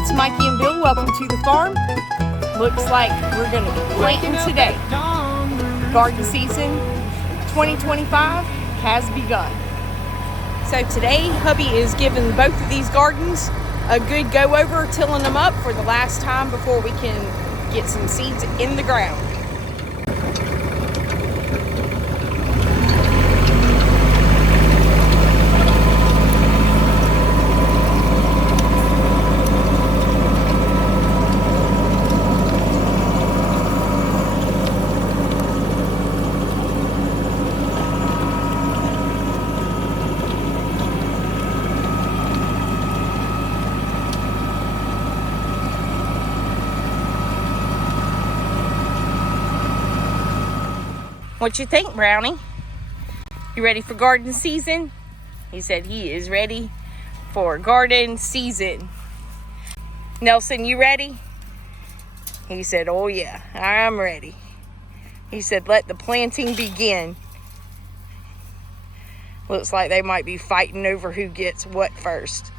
it's Mikey and Bill. Welcome to the farm. Looks like we're going to be planting today. Garden season 2025 has begun. So today, hubby is giving both of these gardens a good go over, tilling them up for the last time before we can get some seeds in the ground. What you think, Brownie? You ready for garden season? He said he is ready for garden season. Nelson, you ready? He said, oh yeah, I'm ready. He said, let the planting begin. Looks like they might be fighting over who gets what first.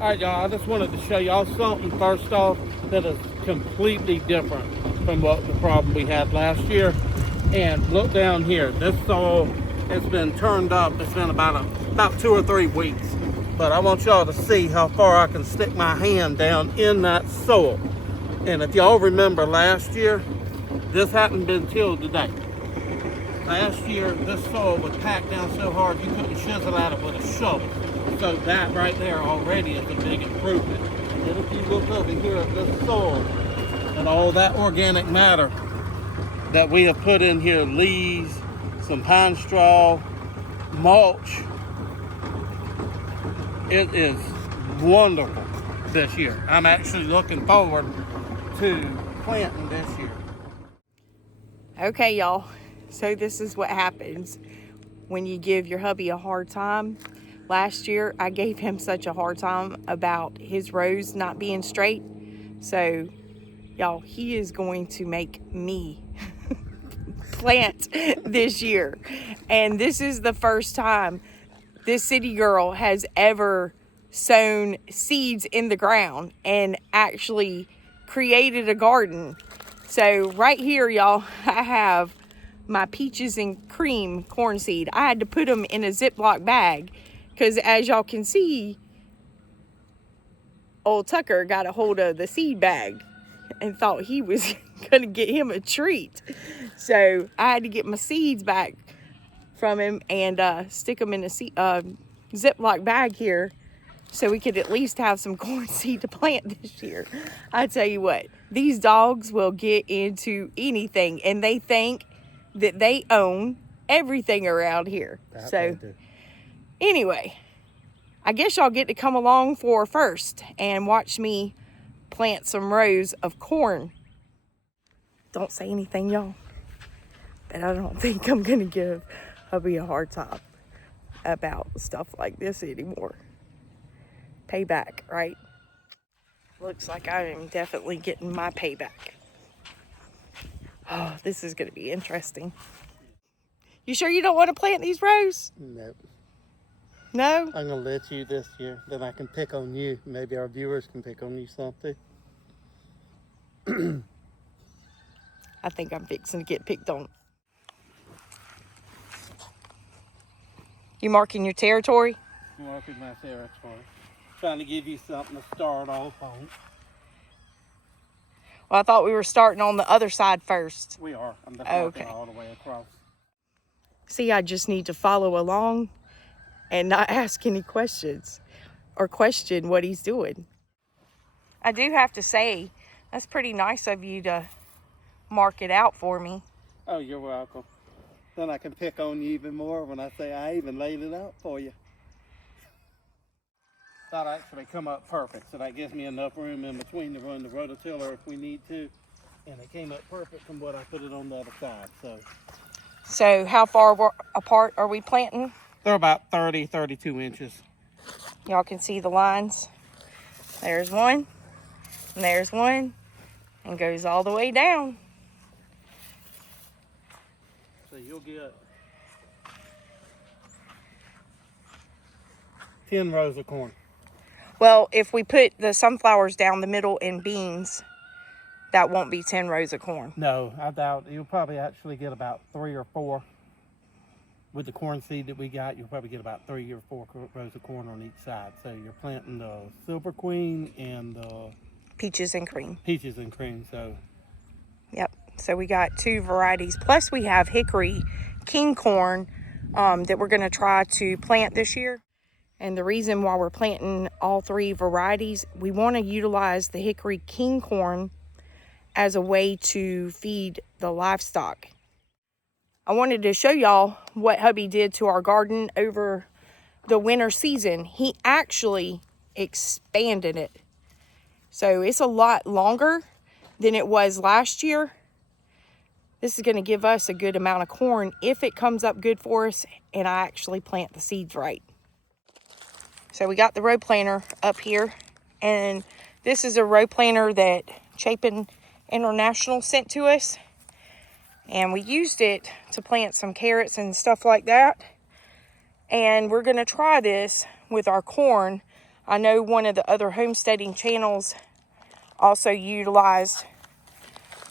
Alright y'all, I just wanted to show y'all something first off that is completely different from what the problem we had last year. And look down here, this soil has been turned up. It's been about 2 or 3 weeks. But I want y'all to see how far I can stick my hand down in that soil. And if y'all remember last year, this hadn't been tilled today. Last year, this soil was packed down so hard you couldn't chisel at it with a shovel. So that right there already is a big improvement. And if you look over here at this soil and all that organic matter that we have put in here, leaves, some pine straw, mulch, it is wonderful this year. I'm actually looking forward to planting this year. Okay, y'all. So this is what happens when you give your hubby a hard time. Last year, I gave him such a hard time about his rows not being straight. So, y'all, he is going to make me plant this year. And this is the first time this city girl has ever sown seeds in the ground and actually created a garden. So, right here, y'all, I have my peaches and cream corn seed. I had to put them in a Ziploc bag because, as y'all can see, old Tucker got a hold of the seed bag and thought he was gonna get him a treat. So I had to get my seeds back from him and stick them in a Ziploc bag here so we could at least have some corn seed to plant this year. I tell you what, these dogs will get into anything and they think that they own everything around here. So anyway, I guess y'all get to come along for first and watch me plant some rows of corn. Don't say anything, y'all, but I don't think I'm gonna give hubby a hard time about stuff like this anymore. Payback, right? Looks like I am definitely getting my payback. Oh, this is gonna be interesting. You sure you don't want to plant these rows? Nope. No? I'm gonna let you this year, then I can pick on you. Maybe our viewers can pick on you something. I think I'm fixing to get picked on. You marking your territory? Marking my territory. Trying to give you something to start off on. Well, I thought we were starting on the other side first. We are. I'm just Okay. walking all the way across. See, I just need to follow along and not ask any questions or question what he's doing. I do have to say, that's pretty nice of you to mark it out for me. Oh, you're welcome. Then I can pick on you even more when I say I even laid it out for you. That actually come up perfect, so that gives me enough room in between to run the rototiller if we need to. And it came up perfect from what I put it on the other side. So how far apart are we planting? They're about 30, 32 inches. Y'all can see the lines. There's one, and there's one, and goes all the way down. So you'll get 10 rows of corn. Well, if we put the sunflowers down the middle and beans, that won't be 10 rows of corn. No, I doubt. You'll probably actually get about 3 or 4. With the corn seed that we got, you'll probably get about 3 or 4 rows of corn on each side. So you're planting the Silver Queen and the Peaches and cream. Peaches and Cream. So Yep. So we got 2 varieties. Plus we have hickory king corn that we're going to try to plant this year. And the reason why we're planting all 3 varieties, we want to utilize the hickory king corn as a way to feed the livestock. I wanted to show y'all what hubby did to our garden over the winter season. He actually expanded it. So it's a lot longer than it was last year. This is going to give us a good amount of corn if it comes up good for us and I actually plant the seeds right. So we got the row planter up here, and this is a row planter that Chapin International sent to us. And we used it to plant some carrots and stuff like that. And we're going to try this with our corn. I know one of the other homesteading channels also utilized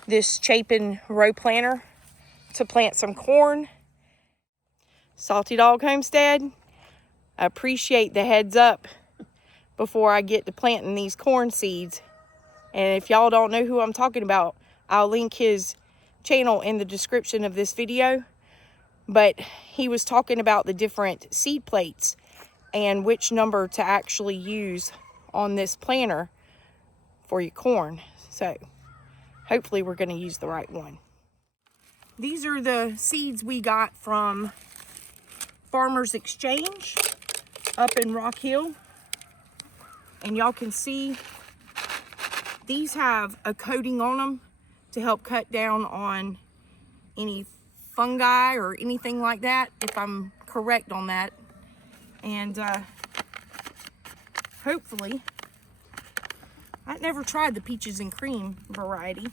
this Chapin row planter to plant some corn. Salty Dog Homestead, I appreciate the heads up before I get to planting these corn seeds. And if y'all don't know who I'm talking about, I'll link his channel in the description of this video. But he was talking about the different seed plates and which number to actually use on this planter for your corn. So hopefully we're going to use the right one. These are the seeds we got from Farmers Exchange up in Rock Hill. And y'all can see these have a coating on them to help cut down on any fungi or anything like that, if I'm correct on that. And hopefully, I never tried the Peaches and Cream variety.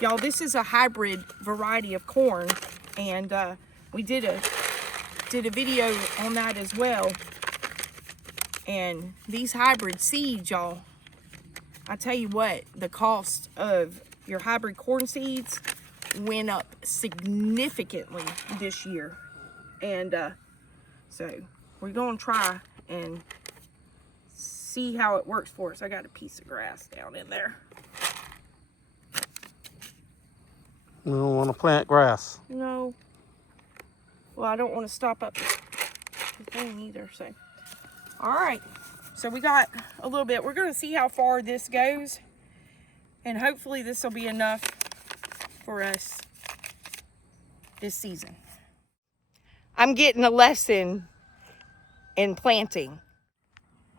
Y'all, this is a hybrid variety of corn, and we did a video on that as well. And these hybrid seeds, y'all, I tell you what, the cost of your hybrid corn seeds went up significantly this year. And so we're going to try and see how it works for us. I got a piece of grass down in there. we don't want to plant grass. No. Well, I don't want to stop up the thing either, so. All right, so we got a little bit. We're going to see how far this goes, and hopefully this will be enough for us this season. I'm getting a lesson in planting.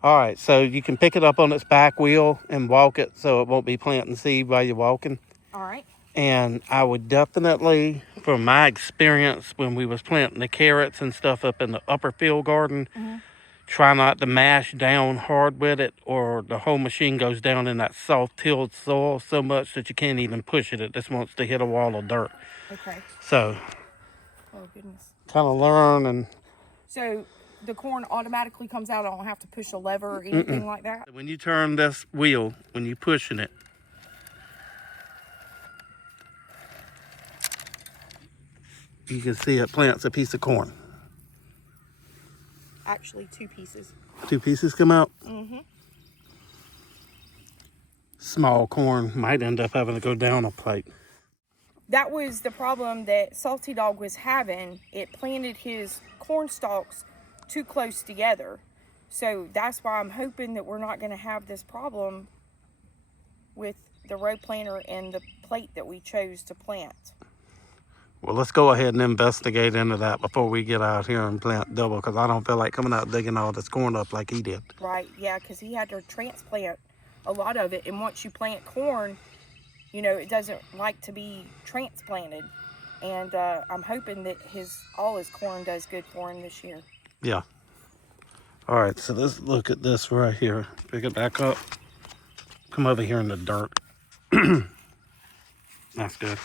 All right, so you can pick it up on its back wheel and walk it so it won't be planting seed while you're walking. All right. And I would definitely, from my experience when we was planting the carrots and stuff up in the upper field garden, try not to mash down hard with it, or the whole machine goes down in that soft tilled soil so much that you can't even push it. It just wants to hit a wall of dirt. Okay. So, Oh, goodness. kind of learn. And So the corn automatically comes out. I don't have to push a lever or anything like that? when you turn this wheel, when you're pushing it, you can see it plants a piece of corn. Actually, 2 pieces. 2 pieces come out. small corn might end up having to go down a plate. That was the problem that Salty Dog was having. It planted his corn stalks too close together. So that's why I'm hoping that we're not going to have this problem with the row planter and the plate that we chose to plant. Well, let's go ahead and investigate into that before we get out here and plant double, because I don't feel like coming out digging all this corn up like he did. Right, yeah, because he had to transplant a lot of it. And once you plant corn, you know, it doesn't like to be transplanted. And I'm hoping that all his corn does good for him this year. Yeah. All right, so let's look at this right here. Pick it back up. Come over here in the dirt. That's good.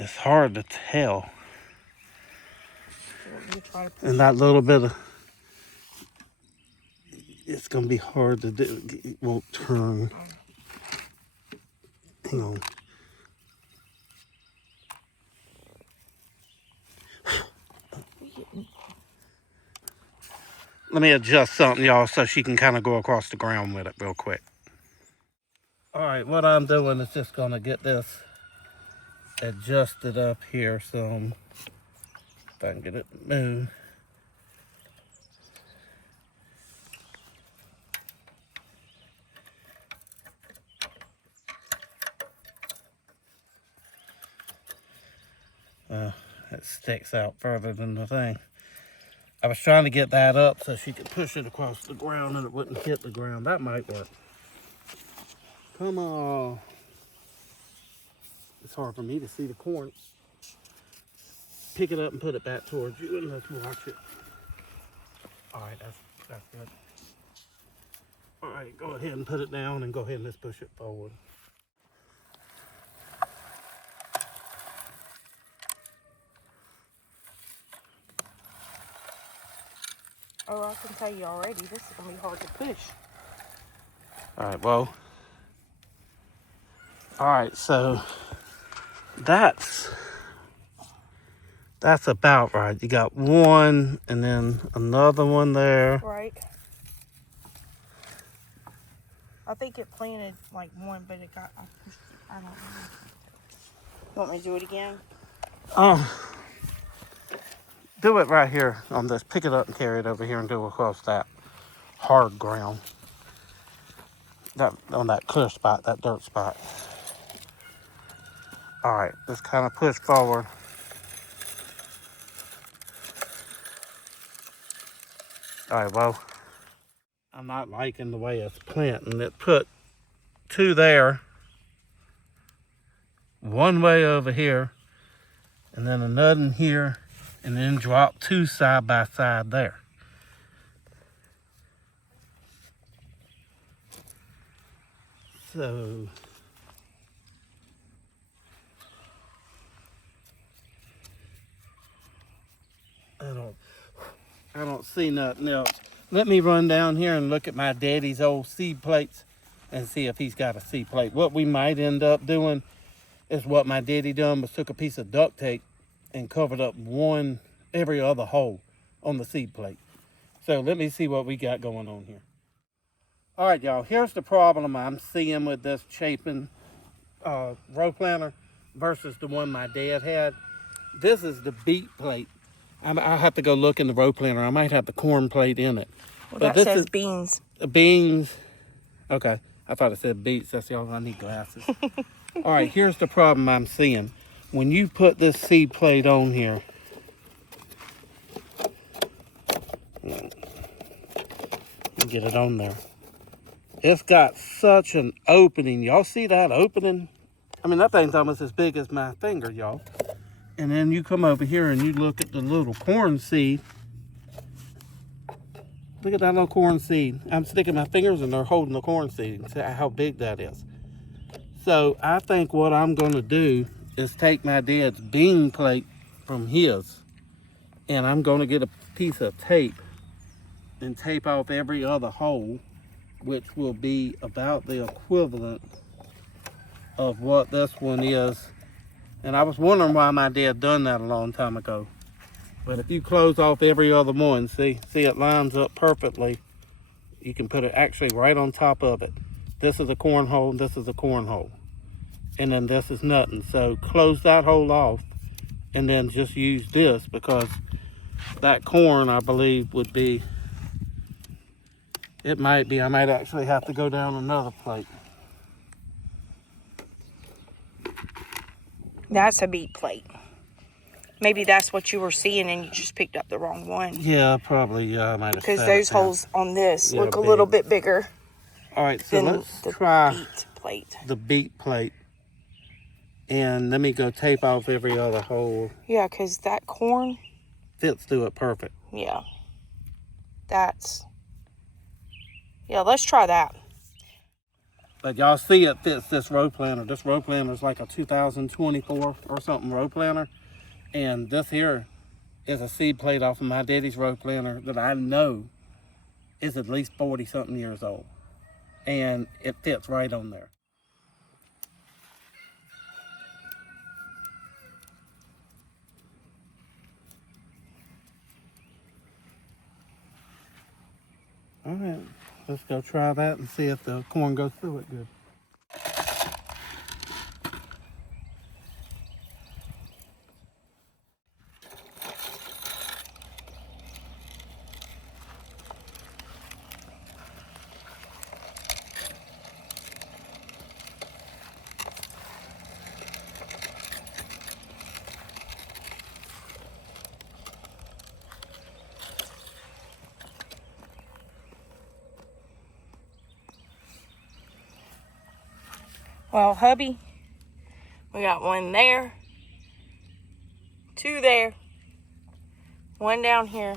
It's hard to tell. And that little bit of, it's going to be hard to do. It won't turn. Hang on. Let me adjust something, y'all, so she can kind of go across the ground with it real quick. All right, what I'm doing is just going to get this adjusted up here some. If I can get it to move. It sticks out further than the thing. I was trying to get that up so she could push it across the ground and it wouldn't hit the ground. That might work. Come on. It's hard for me to see the corn. Pick it up and put it back towards you and let's watch it. All right, that's good. All right, go ahead and put it down and go ahead and let's push it forward. Oh, I can tell you already, this is going to be hard to push. All right, well. All right, so that's about right. You got one and then another one there. Right. I think it planted like one, but it got, I don't know. You want me to do it again? Do it right here on this. Pick it up and carry it over here and do it across that hard ground. On that clear spot, that dirt spot. All right, just kind of push forward. All right, well, I'm not liking the way it's planting. It put two there, one way over here, and then another in here, and then drop two side by side there. So I don't see nothing else. Let me run down here and look at my daddy's old seed plates and see if he's got a seed plate. What we might end up doing is what my daddy done, was took a piece of duct tape and covered up every other hole on the seed plate. So let me see what we got going on here. All right, y'all, here's the problem I'm seeing with this Chapin row planter versus the one my dad had. This is the beet plate. I have to go look in the row planter. I might have the corn plate in it. Well, but that says beans. Beans. Okay. I thought it said beets. That's the only I need glasses. All right, here's the problem I'm seeing. When you put this seed plate on here, get it on there. It's got such an opening. Y'all see that opening? I mean, that thing's almost as big as my finger, y'all. And then you come over here and you look at the little corn seed. Look at that little corn seed. I'm sticking my fingers and they're holding the corn seed. See how big that is. So I think what I'm going to do is take my dad's bean plate from his. And I'm going to get a piece of tape and tape off every other hole which will be about the equivalent of what this one is. And I was wondering why my dad done that a long time ago. But if you close off every other one, see it lines up perfectly. You can put it actually right on top of it. This is a corn hole, and this is a corn hole. And then this is nothing. So close that hole off and then just use this, because that corn, I believe, would be, it might be, I might actually have to go down another plate. That's a beet plate. Maybe that's what you were seeing and you just picked up the wrong one. Yeah, probably. Yeah, I might have. Because those holes on this look a little bit bigger. All right, so let's try beet plate. The beet plate. And let me go tape off every other hole. Yeah, because that corn fits through it perfect. Yeah. Yeah, let's try that. But y'all see it fits this row planter. This row planter is like a 2024 or something row planter. And this here is a seed plate off of my daddy's row planter that I know is at least 40 something years old. And it fits right on there. All right, let's go try that and see if the corn goes through it good. Well, hubby, we got one there, two there, one down here.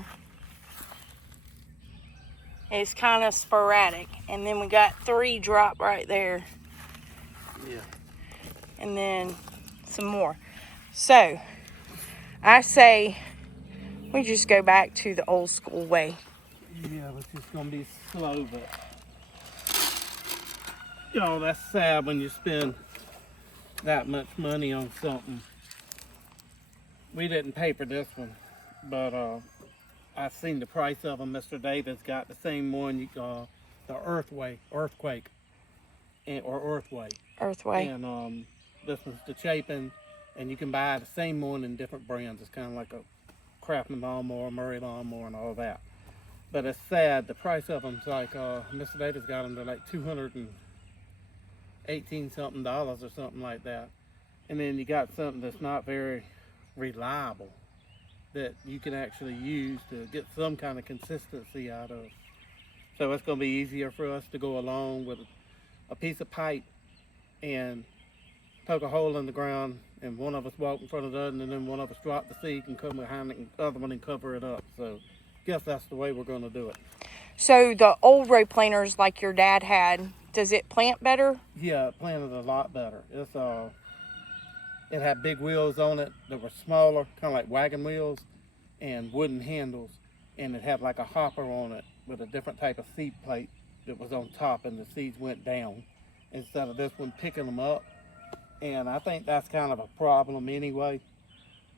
It's kind of sporadic. And then we got 3 drop right there. Yeah. And then some more. So, I say we just go back to the old school way. Yeah, it's just going to be slow, but... Y'all, that's sad when you spend that much money on something. We didn't pay for this one, but I seen the price of them. Mr. Davis got the same one, the Earthway, or Earthway. Earthway. And this one's the Chapin, and you can buy the same one in different brands. It's kind of like a Craftsman lawnmower, Murray lawnmower, and all that. But it's sad, the price of them's like, Mr. Davis got them to like $218 something or something like that. And then you got something that's not very reliable that you can actually use to get some kind of consistency out of. So it's going to be easier for us to go along with a piece of pipe and poke a hole in the ground, and one of us walk in front of the other, and then one of us drop the seed and come behind it, and the other one and cover it up. So I guess that's the way we're going to do it. So the old row planters like your dad had, does it plant better? Yeah, it planted a lot better. It had big wheels on it that were smaller, kind of like wagon wheels, and wooden handles. And it had like a hopper on it with a different type of seed plate that was on top, and the seeds went down instead of this one picking them up. And I think that's kind of a problem anyway,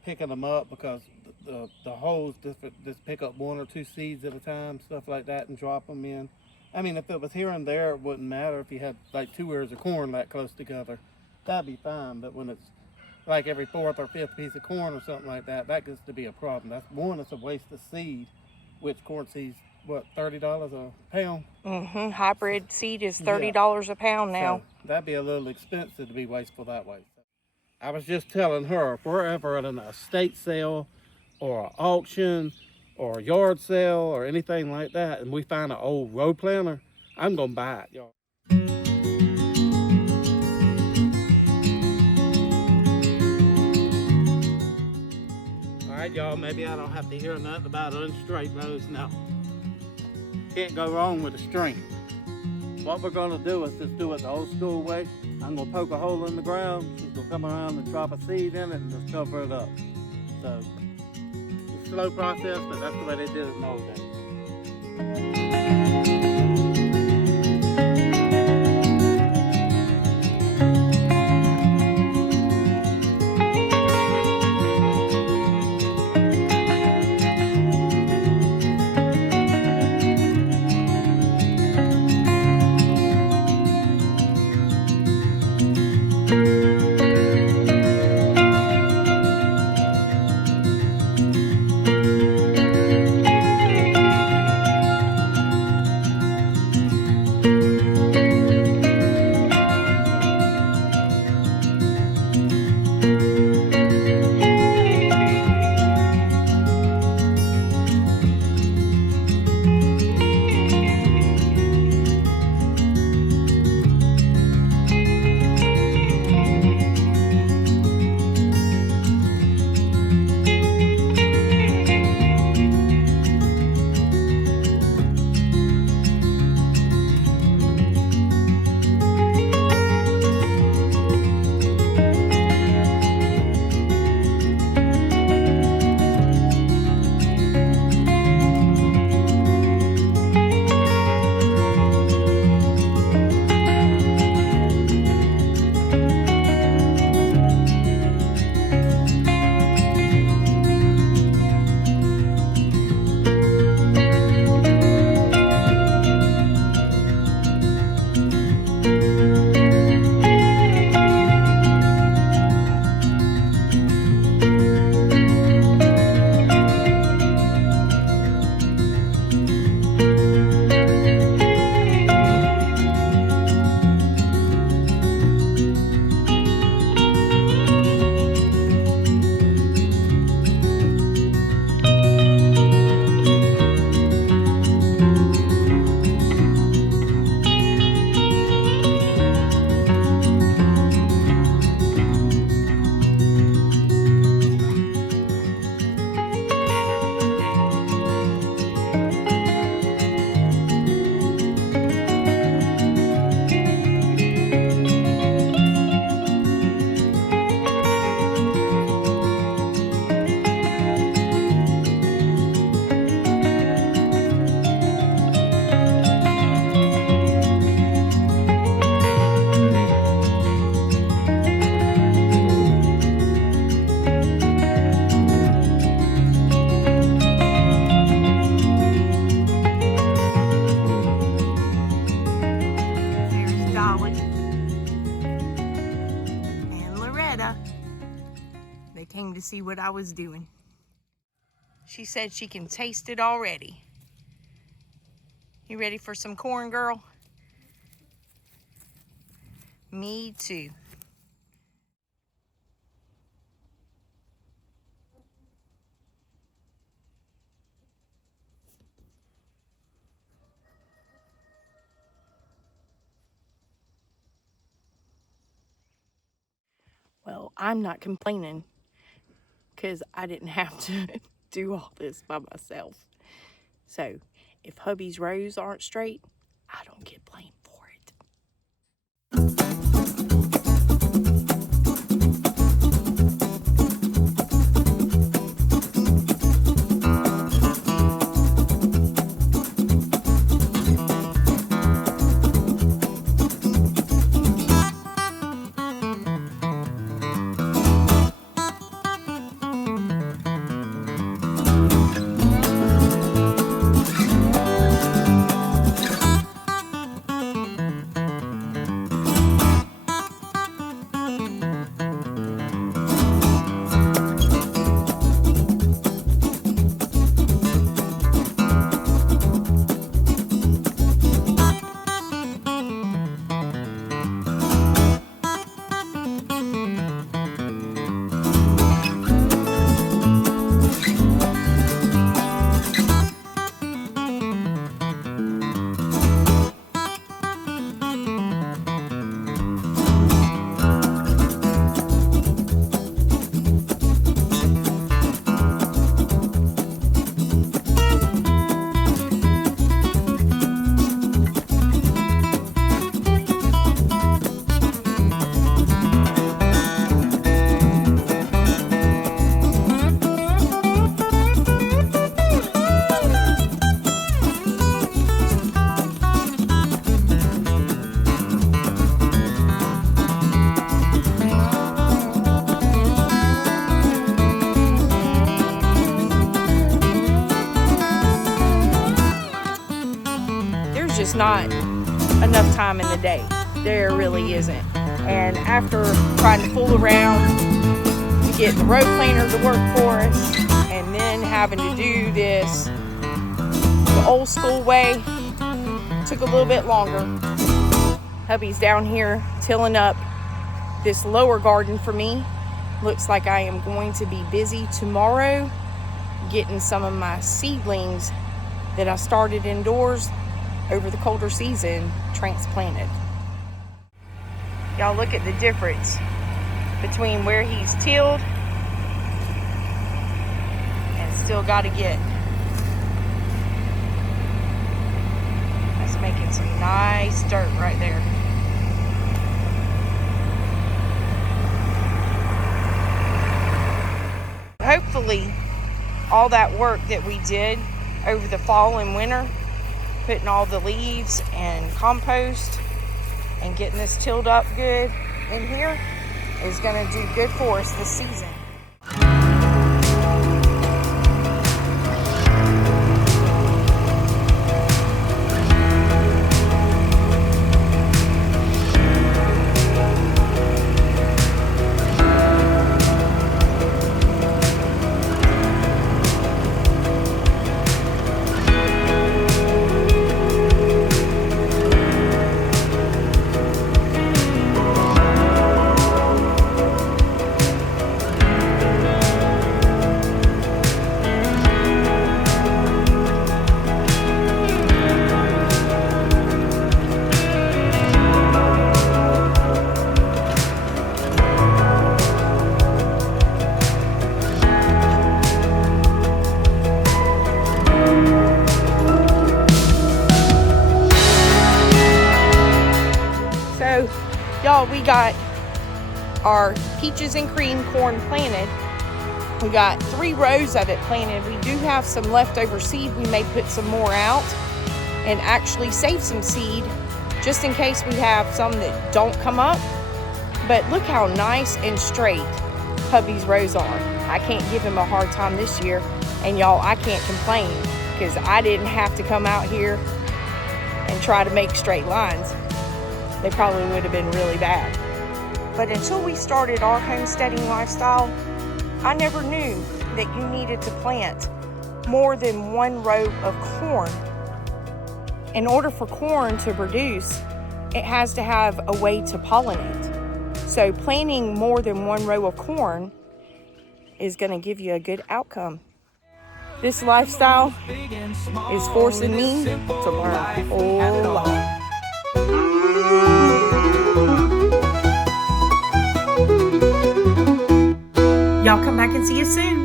picking them up, because the holes just pick up 1 or 2 seeds at a time, stuff like that, and drop them in. I mean, if it was here and there, it wouldn't matter if you had like 2 ears of corn that close together. That'd be fine, but when it's like every 4th or 5th piece of corn or something like that, that gets to be a problem. It's a waste of seed, which corn seeds, what, $30 a pound? Mm-hmm. Hybrid seed is $30 a pound now. So that'd be a little expensive to be wasteful that way. I was just telling her, if we're ever at an estate sale or an auction or a yard sale or anything like that, and we find an old row planter, I'm gonna buy it, y'all. All right, y'all, maybe I don't have to hear nothing about unstraight rows now. Can't go wrong with a string. What we're gonna do is just do it the old school way. I'm gonna poke a hole in the ground. She's gonna come around and drop a seed in it and just cover it up. So it's a slow process, but that's the way they did it in the old days. came to see what I was doing. She said she can taste it already. You ready for some corn, girl? Me too. Well, I'm not complaining because I didn't have to do all this by myself. So if hubby's rows aren't straight, I don't get blamed for it. Just not enough time in the day. There really isn't. And after trying to fool around to get the road planner to work for us, and then having to do this the old school way, took a little bit longer. Hubby's down here tilling up this lower garden for me. Looks like I am going to be busy tomorrow getting some of my seedlings that I started indoors over the colder season transplanted. Y'all look at the difference between where he's tilled and still got to get. That's making some nice dirt right there. Hopefully all that work that we did over the fall and winter, putting all the leaves and compost and getting this tilled up good in here, is going to do good for us this season. Y'all, we got our peaches and cream corn planted. We got 3 rows of it planted. We do have some leftover seed. We may put some more out and actually save some seed just in case we have some that don't come up. But look how nice and straight hubby's rows are. I can't give him a hard time this year. And y'all, I can't complain because I didn't have to come out here and try to make straight lines. They probably would have been really bad. But until we started our homesteading lifestyle, I never knew that you needed to plant more than one row of corn. In order for corn to produce, it has to have a way to pollinate. So planting more than one row of corn is going to give you a good outcome. This lifestyle is forcing me to learn a whole lot. Y'all come back and see us soon.